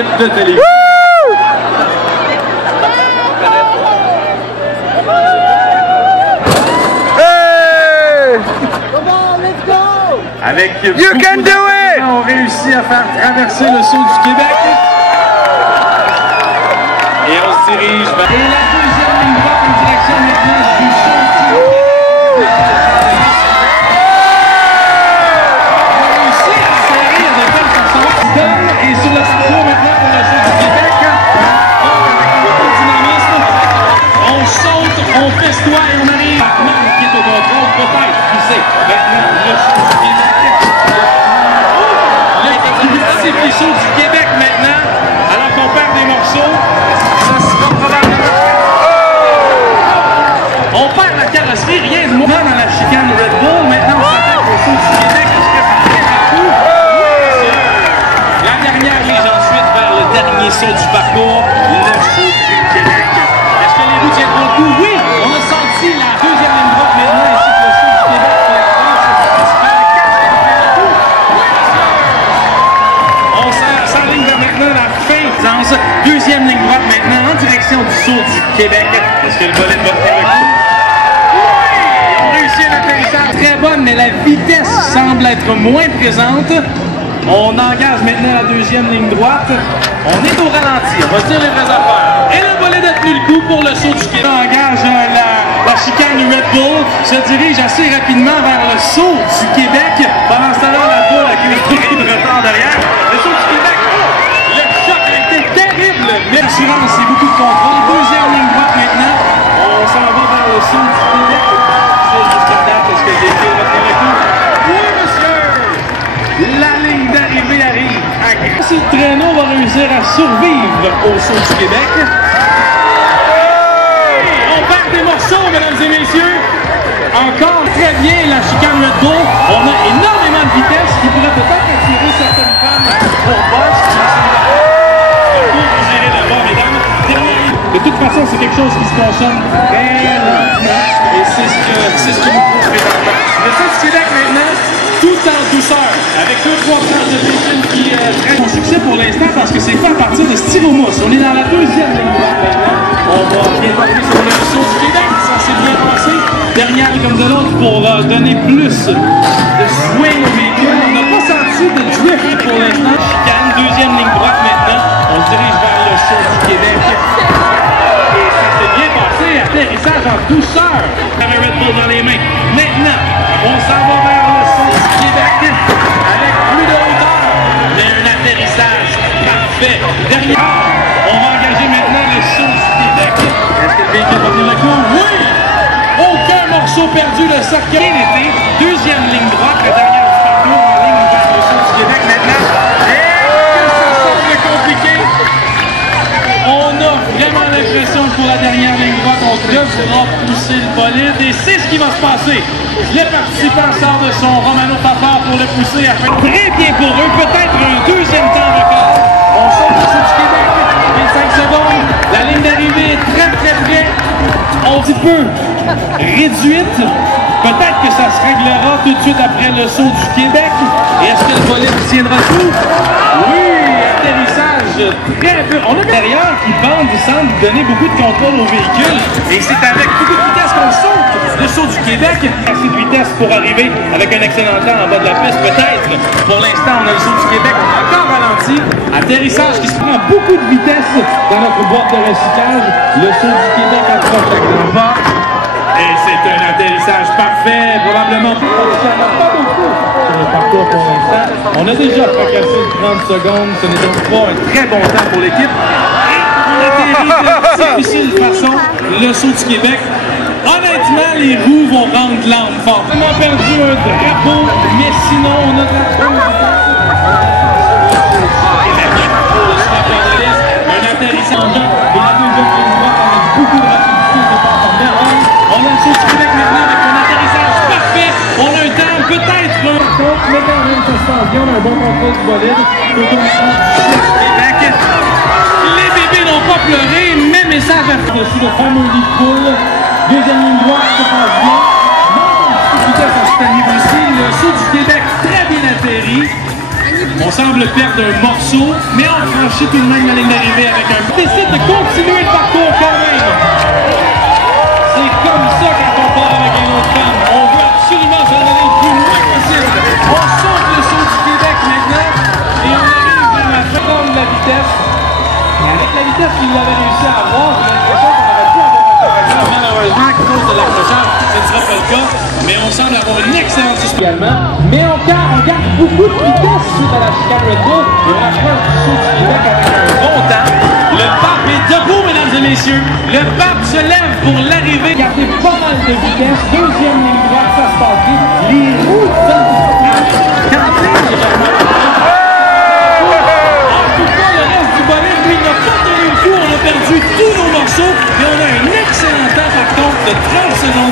équipe de télévision. Avec You can do it! On réussit à faire traverser le saut du Québec. Et on se dirige vers... Et la deuxième ligne droite en direction maintenant du saut du Québec. On réussit à serrer de telle façon. Et sur le parcours maintenant pour le saut du Québec. Avec beaucoup de dynamisme. On saute, on festoie et on arrive. Batman qui est au contrôle, peut-être, qui sait. Maintenant, le saut du Québec. C'est le saut du Québec maintenant, alors qu'on perd des morceaux. Ça sera probablement... On perd la carrosserie, rien de moins dans la chicane Red Bull. Maintenant, on s'attaque au saut du Québec. Est-ce que ça fait un coup? La dernière mise ensuite vers le dernier saut du parcours, le saut du Québec. Est-ce que les roues tiendront le coup? Oui! On a senti la deuxième ligne droite maintenant, ainsi que le saut du Québec. Deuxième ligne droite maintenant en direction du saut du Québec. Est-ce que le volet va faire le coup? Oui! On réussit un atterrissage très bonne, mais la vitesse semble être moins présente. On engage maintenant la deuxième ligne droite. On est au ralenti, on va dire les vraies affaires. Et le volet a tenu le coup pour le saut du Québec. On engage la chicane du Red Bull, se dirige assez rapidement vers le saut du Québec. Pendant ce temps-là, la boule avec beaucoup de retard derrière. Le saut du Québec, le choc a été terrible. Mais l'assurance et beaucoup de contrôle. Deuxième ligne droite maintenant. On s'en va vers le saut du Québec. Est-ce que j'ai fait votre coup? Oui, monsieur! La ligne d'arrivée arrive. Si le traîneau va réussir à survivre au saut du Québec. On perd des morceaux, mesdames et messieurs. Encore très bien la chicane Red Bull. On a énormément de vitesse qui pourrait peut-être attirer certaines femmes pour Bosch. De toute façon, c'est quelque chose qui se consomme très lentement et c'est ce que nous prouve présentement. Le saut du Québec maintenant, tout en douceur, avec 2-3 tranches de piscine qui traînent son succès pour l'instant parce que c'est fait à partir de styromousse. On est dans la deuxième ligne droite maintenant. On va bien parler sur le saut du Québec, ça s'est bien passé. Dernière comme de l'autre pour donner plus de swing au véhicule. On n'a pas senti de drift pour l'instant. Chicane, deuxième ligne droite maintenant. On se dirige vers le saut du Québec. Et ça s'est bien passé, atterrissage en douceur. Avec Red Bull dans les mains. Maintenant, on s'en va vers le saut du Québec avec plus de hauteur. Mais un atterrissage parfait. Dernier. On va engager maintenant le saut du Québec. Est-ce que le véhicule va tenir le coup? Oui! Aucun morceau perdu, le cercle bien été. Deuxième ligne droite, la dernière du parcours en ligne vers le saut du Québec maintenant. Et que ça semble compliqué. On a vraiment l'impression que pour la dernière ligne droite, on devra pousser le bolide et c'est ce qui va se passer. Le participant sort de son Romano Papa pour le pousser à faire très bien pour eux, peut-être un deuxième temps record. On sort du saut du Québec, 25 secondes, la ligne d'arrivée est très près, un petit peu réduite. Peut-être que ça se réglera tout de suite après le saut du Québec. Et est-ce que le bolide tiendra le coup? Oui, atterrissage très peu. On a derrière qui bande, il semble donner beaucoup de contrôle au véhicule. Et c'est avec beaucoup de vitesse qu'on saute le saut du Québec. Assez de vitesse pour arriver avec un excellent temps en bas de la piste, peut-être. Pour l'instant, on a le saut du Québec, on a encore ralenti. Atterrissage qui se prend beaucoup de vitesse dans notre boîte de recyclage. Le saut du Québec approche à grands pas. Et c'est un atterrissage parfait, probablement pas beaucoup sur le parcours pour l'instant. On a déjà fracassé 30 secondes, ce n'est donc pas un très bon temps pour l'équipe. Et on atterrit de difficile façon le saut du Québec. Honnêtement, les roues vont rendre l'âme fort. On a perdu un drapeau, mais sinon on a un atterrissage de la deuxième ligne droite avec beaucoup de rapidité de part en dernier. On a le saut du Québec maintenant avec un atterrissage parfait. On a un temps peut-être mais quand même ça se passe bien. On a un bon contrôle du bolide. Québec. Les bébés n'ont pas pleuré, mais message à faire dessus le fameux lit de poule. Deuxième ligne droite, ça passe bien. Monte un petit peu de vitesse à ce niveau aussi. Le saut du Québec très bien atterri. On semble perdre un morceau, mais on franchit tout de même la ligne d'arrivée avec un... On décide de continuer le parcours quand même. C'est comme ça quand on part avec une autre femme. On veut absolument s'en aller le plus loin possible. On saute le saut du Québec maintenant et on arrive vers la fin de la vitesse. Et avec la vitesse qu'il avait réussi à avoir, j'ai l'impression qu'on aurait pu avoir un malheureusement à cause de l'accrochage, ce ne sera pas le cas. Mais on semble avoir une excellente suspension. Mais on garde beaucoup de vitesse suite à la chicane Red Bull et on approche du saut du Québec avec un bon temps. Le pape est debout, mesdames et messieurs. Le pape se lève pour l'arrivée. Gardez pas mal de vitesse. Deuxième